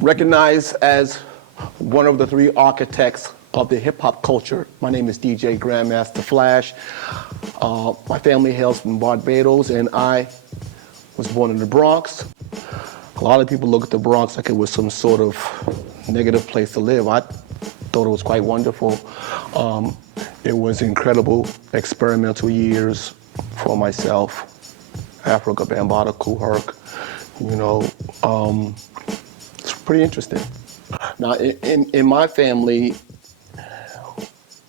Recognized as one of the three architects of the hip-hop culture. My name is DJ Grandmaster Flash. My family hails from Barbados, and I was born in the Bronx. A lot of people look at the Bronx like it was some sort of negative place to live. I thought it was quite wonderful. It was incredible experimental years for myself. Africa, Bambaataa, Kuhark, it's pretty interesting. Now, in my family,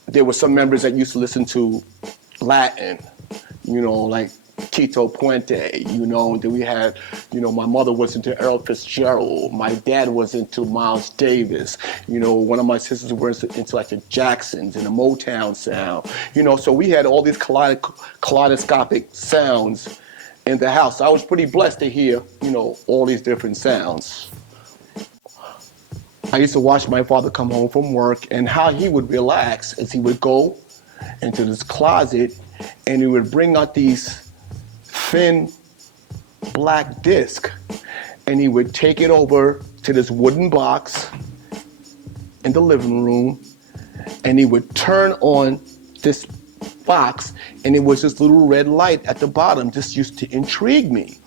there were some members that used to listen to Latin, like Tito Puente, then we had, my mother was into Earl Fitzgerald, my dad was into Miles Davis, one of my sisters was into like the Jacksons and the Motown sound, so we had all these kaleidoscopic sounds in the house. I was pretty blessed to hear, all these different sounds. I used to watch my father come home from work and how he would relax as he would go into this closet and he would bring out these thin black discs and he would take it over to this wooden box in the living room and he would turn on this box and it was this little red light at the bottom. Just used to intrigue me.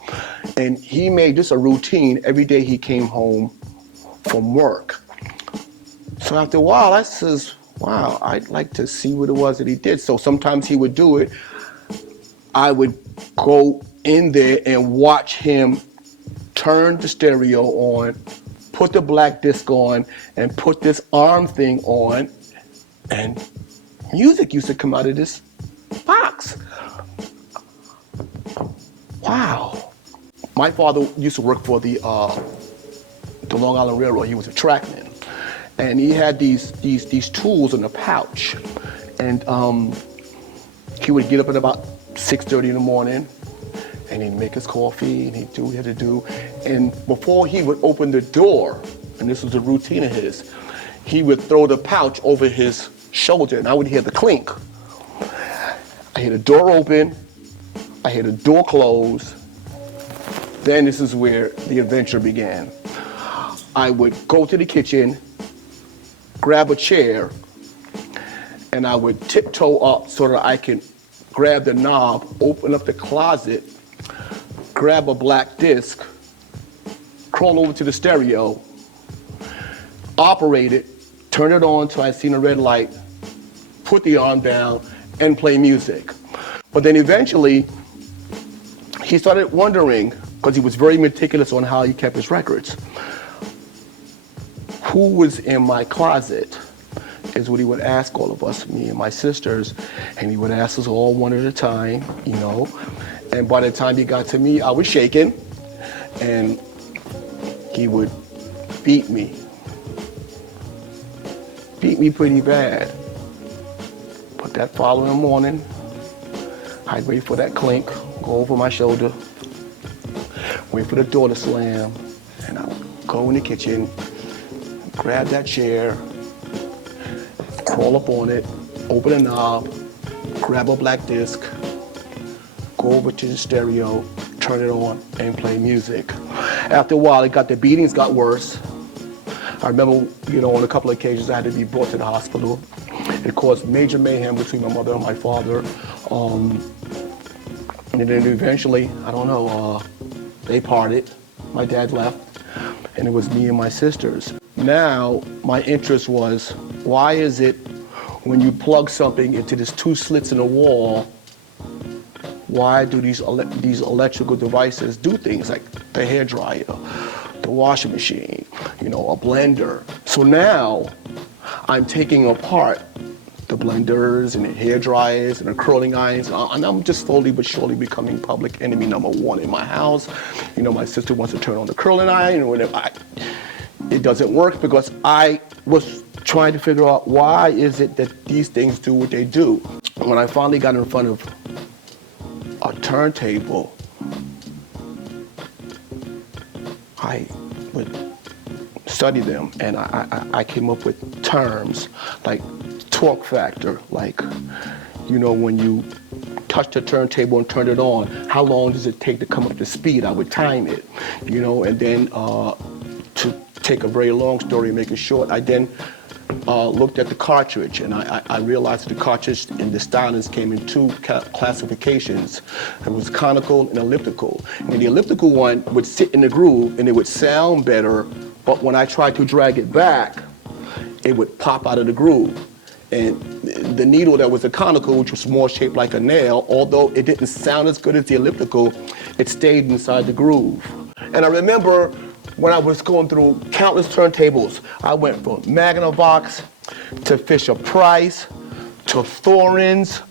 And he made this a routine every day he came home from work. So after a while, I says, wow, I'd like to see what it was that he did. So sometimes he would do it. I would go in there and watch him turn the stereo on, put the black disc on, and put this arm thing on, and music used to come out of this box. Wow. My father used to work for the Long Island Railroad. He was a trackman. And he had these tools in a pouch. And he would get up at about 6:30 in the morning and he'd make his coffee and he'd do what he had to do. And before he would open the door, and this was a routine of his, he would throw the pouch over his shoulder and I would hear the clink. I hear the door open, I hear the door close. Then this is where the adventure began. I would go to the kitchen, grab a chair, and I would tiptoe up so that I can grab the knob, open up the closet, grab a black disc, crawl over to the stereo, operate it, turn it on till I seen a red light, put the arm down, and play music. But then eventually, he started wondering, because he was very meticulous on how he kept his records, who was in my closet is what he would ask all of us, me and my sisters, and he would ask us all one at a time, and by the time he got to me, I was shaking, and he would beat me pretty bad. But that following morning, I'd wait for that clink, go over my shoulder, wait for the door to slam, and I would go in the kitchen, grab that chair, crawl up on it, open a knob, grab a black disc, go over to the stereo, turn it on, and play music. After a while, the beatings got worse. I remember, on a couple of occasions, I had to be brought to the hospital. It caused major mayhem between my mother and my father. And then eventually, they parted. My dad left, and it was me and my sisters. Now, my interest was, why is it when you plug something into these two slits in the wall, why do these electrical devices do things like the hairdryer, the washing machine, a blender? So now, I'm taking apart the blenders and the hair dryers and the curling irons, and I'm just slowly but surely becoming public enemy number one in my house. My sister wants to turn on the curling iron, it doesn't work because I was trying to figure out why is it that these things do what they do. When I finally got in front of a turntable, I would study them and I came up with terms like torque factor, like, when you touch the turntable and turn it on, how long does it take to come up to speed? I would time it, and then take a very long story and make it short, I then looked at the cartridge, and I realized that the cartridge and the stylings came in two classifications. It was conical and elliptical. And the elliptical one would sit in the groove and it would sound better, but when I tried to drag it back, it would pop out of the groove. And the needle that was a conical, which was more shaped like a nail, although it didn't sound as good as the elliptical, it stayed inside the groove. And I remember when I was going through countless turntables, I went from Magnavox to Fisher-Price to Thorens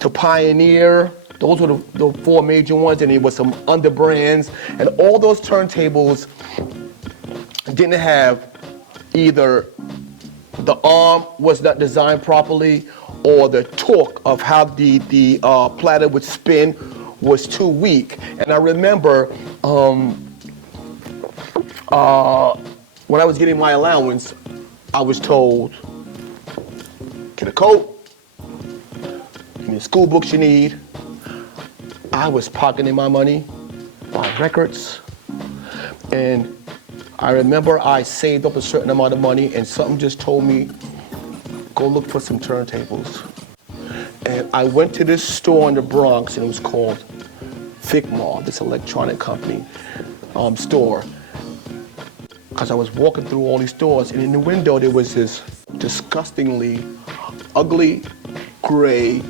to Pioneer. Those were the four major ones, and there was some under brands. And all those turntables didn't have either the arm was not designed properly, or the torque of how the platter would spin was too weak. And I remember when I was getting my allowance, I was told, get a coat, give me the school books you need. I was pocketing my money, buying records, and I remember I saved up a certain amount of money, and something just told me, go look for some turntables. And I went to this store in the Bronx, and it was called Figma, this electronic company store. Because I was walking through all these stores, and in the window there was this disgustingly ugly, gray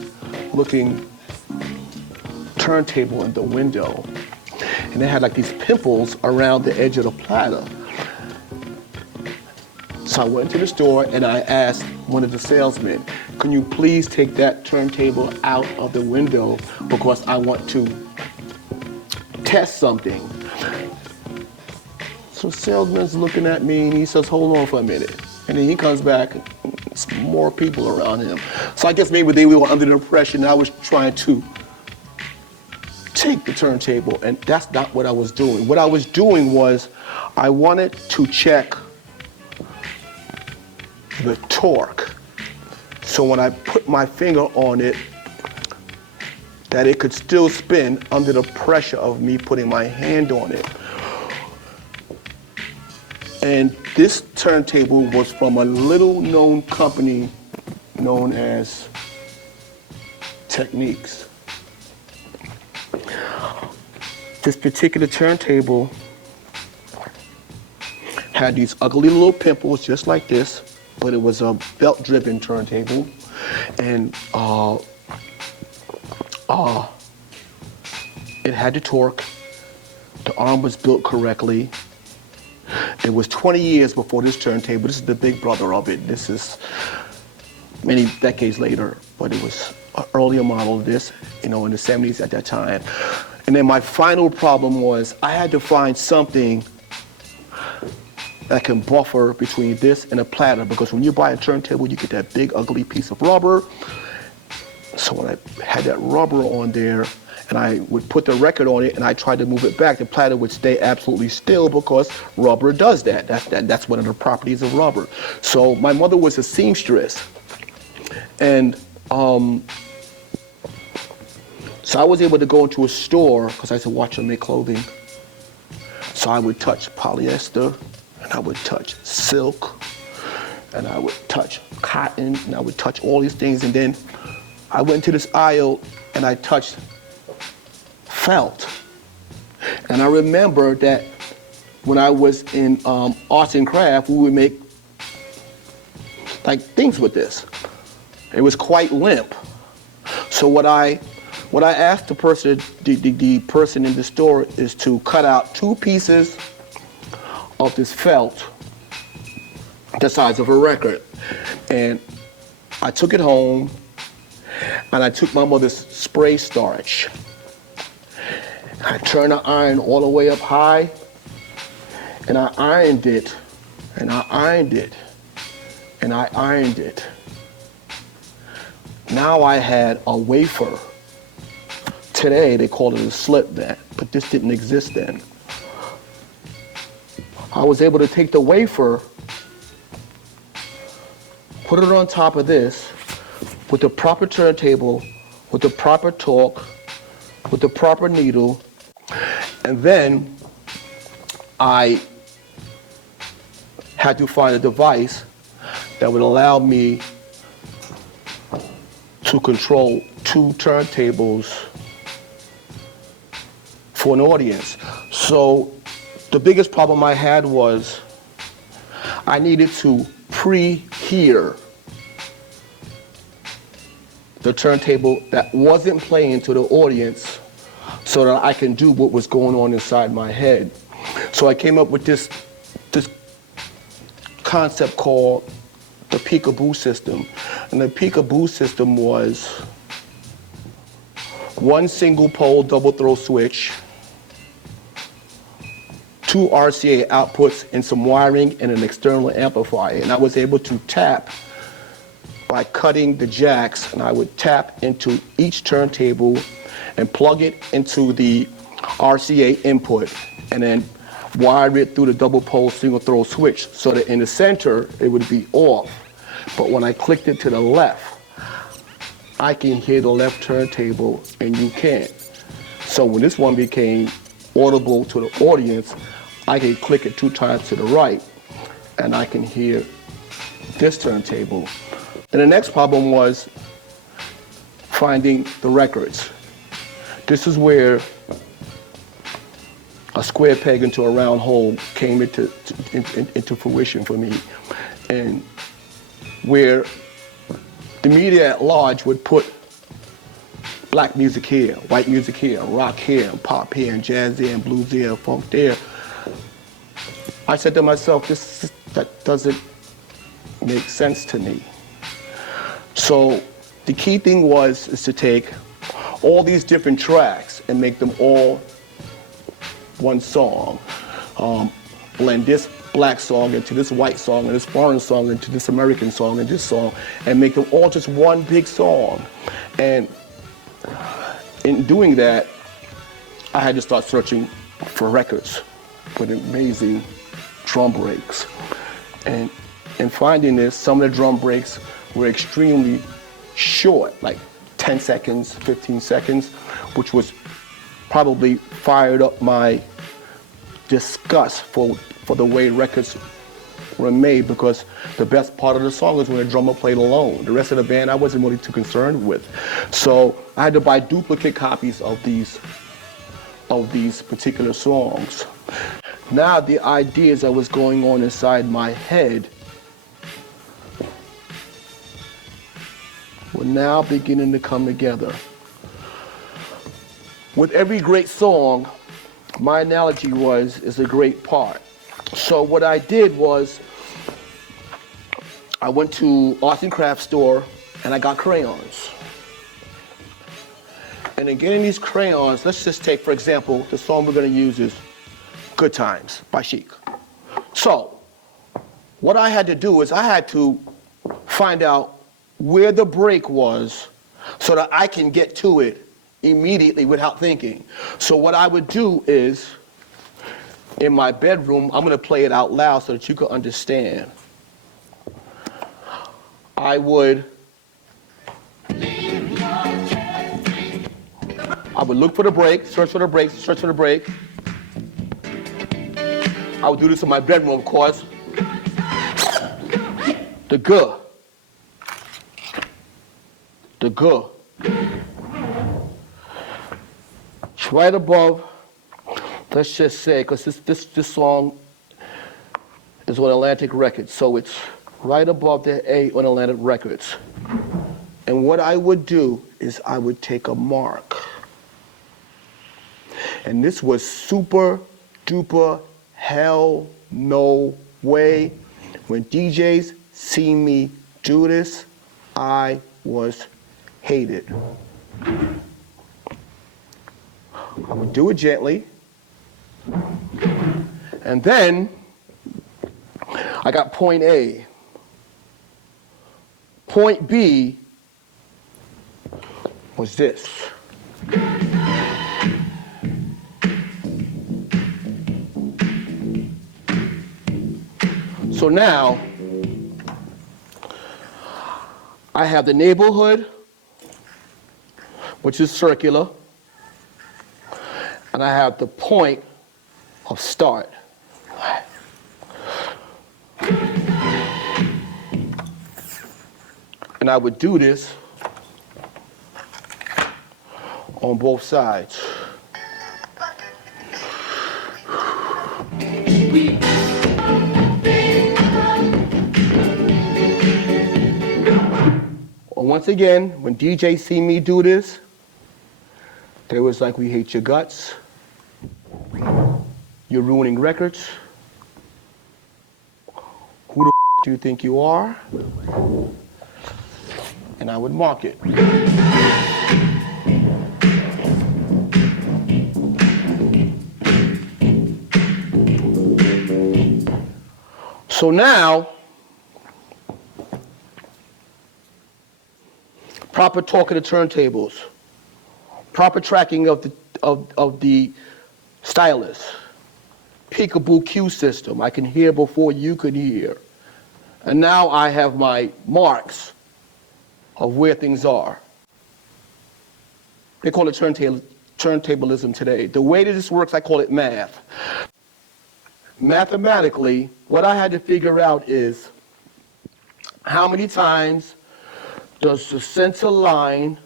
looking turntable in the window. And it had like these pimples around the edge of the platter. So I went to the store and I asked one of the salesmen, can you please take that turntable out of the window because I want to test something. So the salesman's looking at me and he says, hold on for a minute. And then he comes back and there's more people around him. So I guess maybe they were under the impression that I was trying to take the turntable, and that's not what I was doing. What I was doing was I wanted to check the torque. So when I put my finger on it, that it could still spin under the pressure of me putting my hand on it. And this turntable was from a little known company known as Techniques. This particular turntable had these ugly little pimples just like this, but it was a belt-driven turntable. And it had the torque. The arm was built correctly. It was 20 years before this turntable. This is the big brother of it. This is many decades later, but it was an earlier model of this, you know, in the 70s at that time. And then my final problem was I had to find something that can buffer between this and a platter, because when you buy a turntable, you get that big ugly piece of rubber. So when I had that rubber on there and I would put the record on it and I tried to move it back, the platter would stay absolutely still because rubber does that. That's one of the properties of rubber. So my mother was a seamstress, and so I was able to go into a store because I used to watch her make clothing. So I would touch polyester, and I would touch silk, and I would touch cotton, and I would touch all these things. And then I went to this aisle and I touched felt. And I remember that when I was in arts and craft, we would make like things with this. It was quite limp. So what I asked the person, the person in the store, is to cut out 2 pieces of this felt, the size of a record. And I took it home, and I took my mother's spray starch. I turned the iron all the way up high, and I ironed it, and I ironed it, and I ironed it. Now I had a wafer. Today they call it a slip mat, but this didn't exist then. I was able to take the wafer, put it on top of this with the proper turntable, with the proper torque, with the proper needle, and then I had to find a device that would allow me to control 2 turntables for an audience. So the biggest problem I had was I needed to pre-hear the turntable that wasn't playing to the audience so that I can do what was going on inside my head. So I came up with this concept called the peekaboo system. And the peekaboo system was 1 single pole double throw switch, 2 RCA outputs and some wiring and an external amplifier. And I was able to tap by cutting the jacks, and I would tap into each turntable and plug it into the RCA input and then wire it through the double pole single throw switch so that in the center it would be off. But when I clicked it to the left, I can hear the left turntable and you can't. So when this one became audible to the audience, I can click it 2 times to the right and I can hear this turntable. And the next problem was finding the records. This is where a square peg into a round hole came into fruition for me, and where the media at large would put black music here, white music here, rock here, and pop here, and jazz here, and blues here, and funk there. I said to myself, that doesn't make sense to me. So the key thing is to take all these different tracks and make them all one song. Blend this black song into this white song, and this foreign song into this American song, and this song, and make them all just one big song. And in doing that, I had to start searching for records with amazing drum breaks. And in finding this, some of the drum breaks were extremely short, like 10 seconds, 15 seconds, which was probably fired up my disgust for the way records were made, because the best part of the song is when the drummer played alone. The rest of the band I wasn't really too concerned with. So I had to buy duplicate copies of these particular songs. Now the ideas that was going on inside my head were now beginning to come together. With every great song, my analogy is a great part. So what I did was, I went to arts and crafts store and I got crayons. And in getting these crayons, let's just take, for example, the song we're going to use is Good Times by Chic. So what I had to do is I had to find out where the break was so that I can get to it immediately without thinking. So what I would do is, in my bedroom, I'm going to play it out loud so that you can understand. I would look for the break, search for the break, search for the break. I would do this in my bedroom, of course. The G. The G. It's right above, let's just say, because this song is on Atlantic Records, so it's right above the A on Atlantic Records. And what I would do is I would take a mark. And this was super duper hell no way. When DJs see me do this, I was hated. I would do it gently. And then I got point A. Point B was this. So now I have the neighborhood, which is circular, and I have the point of start. And I would do this on both sides. Once again, when DJs see me do this, they was like, we hate your guts. You're ruining records. Who the do you think you are? And I would mark it. So now, proper talk of the turntables, proper tracking of the stylus, peekaboo cue system. I can hear before you could hear. And now I have my marks of where things are. They call it turntablism today. The way that this works, I call it math. Mathematically, what I had to figure out is how many times does the center line,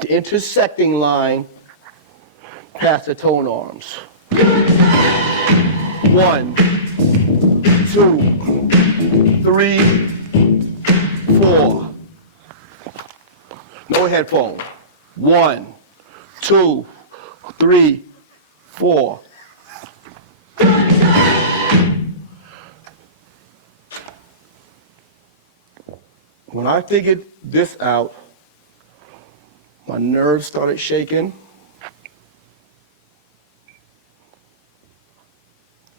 the intersecting line, pass the tone arms? 1, 2, 3, 4. No headphone. 1, 2, 3, 4. When I figured this out, my nerves started shaking.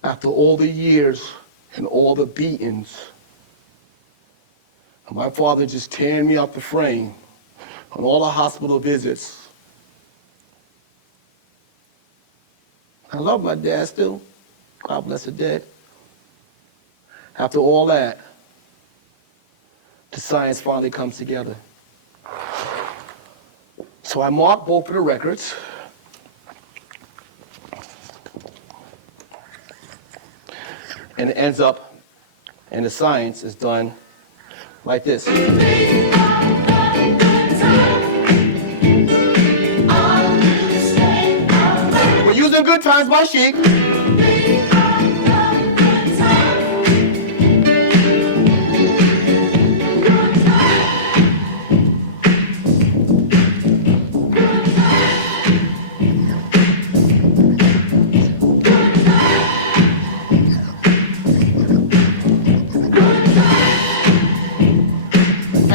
After all the years and all the beatings, and my father just tearing me out the frame on all the hospital visits. I love my dad still. God bless the dead. After all that, the science finally comes together. So I marked both of the records. And it ends up, and the science is done like this. We're using Good Times by Chic.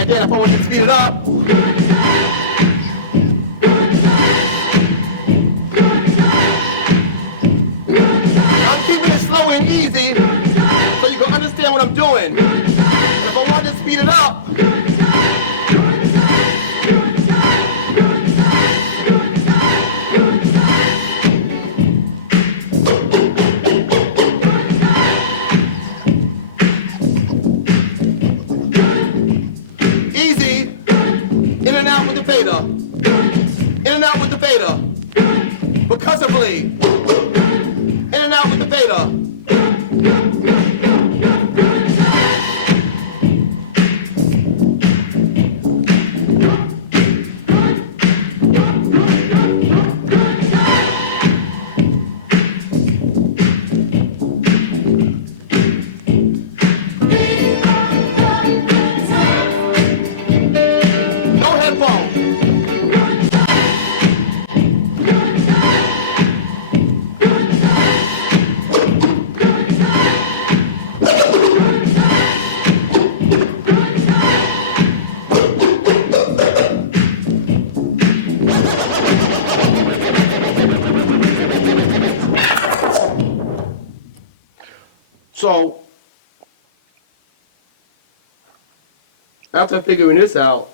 If I want you to speed it up. I'm keeping it slow and easy so you can understand what I'm doing. And if I want you to speed it up, in and out with the beta, percussively, in and out with the beta. So, after figuring this out,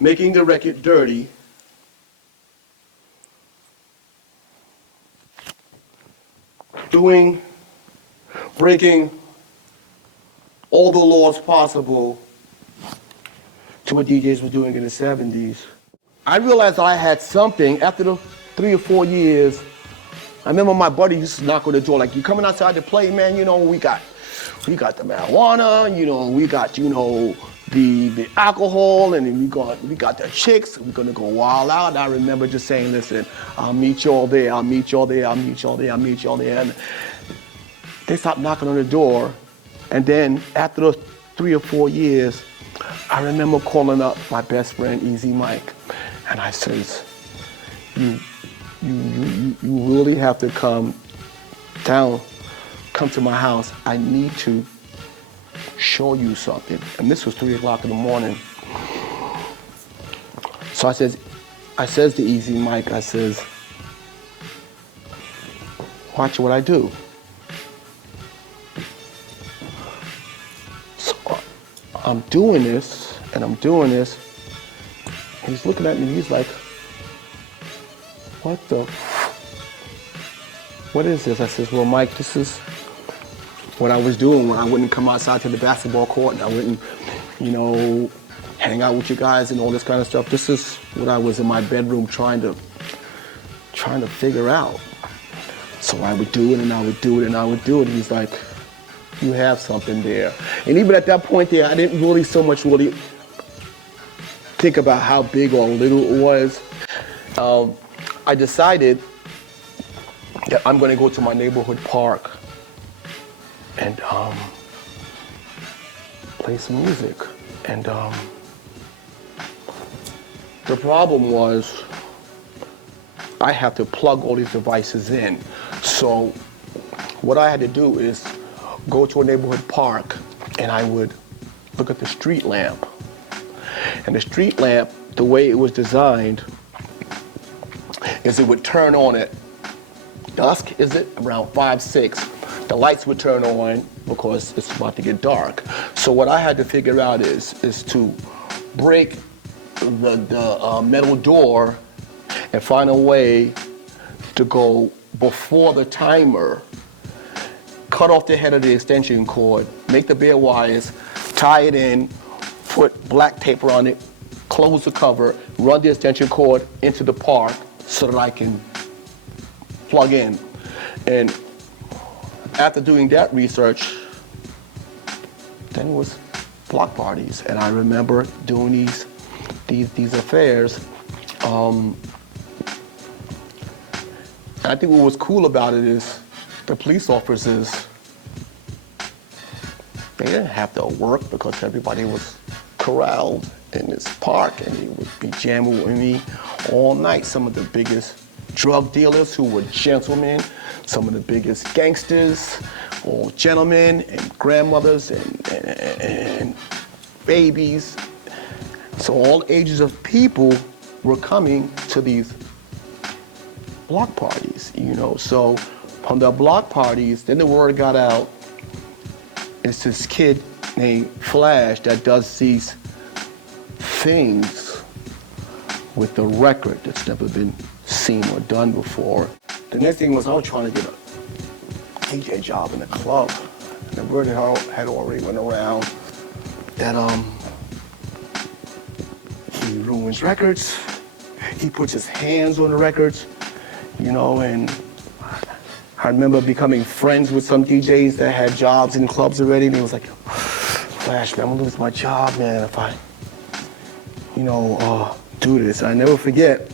making the record dirty, breaking all the laws possible to what DJs were doing in the 70s. I realized I had something after the 3 or 4 years. I remember my buddy used to knock on the door, like, you coming outside to play, man? You know, we got the marijuana, you know, we got, you know, the alcohol, and then we got the chicks. We're gonna go wild out. And I remember just saying, listen, I'll meet you all there. I'll meet you all there. I'll meet you all there. I'll meet you all there. And they stopped knocking on the door, and then after those 3 or 4 years, I remember calling up my best friend, Easy Mike, and I says, you really have to come to my house. I need to show you something. And this was 3 o'clock in the morning. So I says to Easy Mike, I says, watch what I do. So I'm doing this, and I'm doing this. He's looking at me, he's like, what is this? I says, well, Mike, this is what I was doing when I wouldn't come outside to the basketball court and I wouldn't, hang out with you guys and all this kind of stuff. This is what I was in my bedroom trying to figure out. So I would do it and I would do it and I would do it. He's like, you have something there. And even at that point there, I didn't really so much think about how big or little it was. I decided that I'm going to go to my neighborhood park and play some music. And the problem was I have to plug all these devices in. So what I had to do is go to a neighborhood park and I would look at the street lamp. And the street lamp, the way it was designed, is it would turn on at dusk, is it? Around 5, 6. The lights would turn on because it's about to get dark. So what I had to figure out is to break the metal door and find a way to go before the timer, cut off the head of the extension cord, make the bare wires, tie it in, put black tape around it, close the cover, run the extension cord into the park so that I can plug in. And after doing that research, then it was block parties. And I remember doing these affairs. I think what was cool about it is the police officers, they didn't have to work because everybody was corralled in this park and they would be jamming with me all night. Some of the biggest drug dealers who were gentlemen, some of the biggest gangsters, all gentlemen and grandmothers and babies. So all ages of people were coming to these block parties, So from the block parties, then the word got out. It's this kid named Flash that does these things with the record that's never been seen or done before. The next thing was I was trying to get a DJ job in a club. And the word had already went around that he ruins records. He puts his hands on the records, and I remember becoming friends with some DJs that had jobs in clubs already. And he was like, Flash, man, I'm gonna lose my job, man, if I, do this. I never forget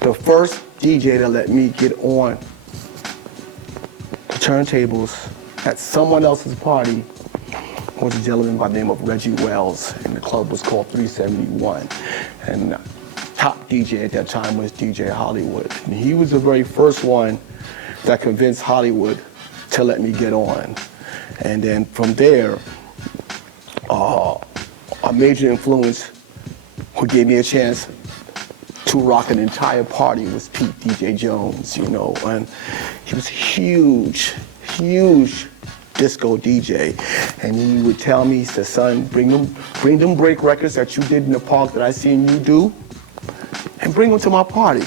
the first DJ that let me get on the turntables at someone else's party was a gentleman by the name of Reggie Wells, and the club was called 371. And the top DJ at that time was DJ Hollywood. And he was the very first one that convinced Hollywood to let me get on. And then from there, a major influence who gave me a chance to rock an entire party was Pete DJ Jones, and he was a huge disco DJ. And he would tell me, he said, son, bring them break records that you did in the park that I seen you do, and bring them to my party.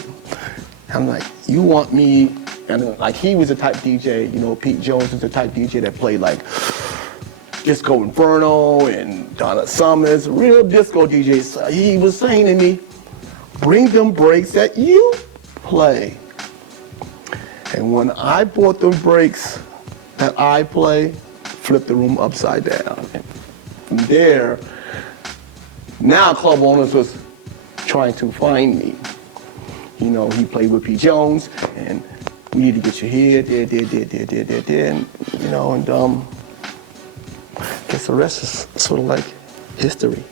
I'm like, you want me? And like, he was the type DJ, Pete Jones was the type DJ that played like Disco Inferno and Donna Summers, real disco DJs. So he was saying to me, bring them breaks that you play. And when I bought the breaks that I play, flipped the room upside down. And from there, now club owners was trying to find me. You know, he played with P. Jones, and we need to get you here, there, and, you know, and I guess the rest is sort of like history.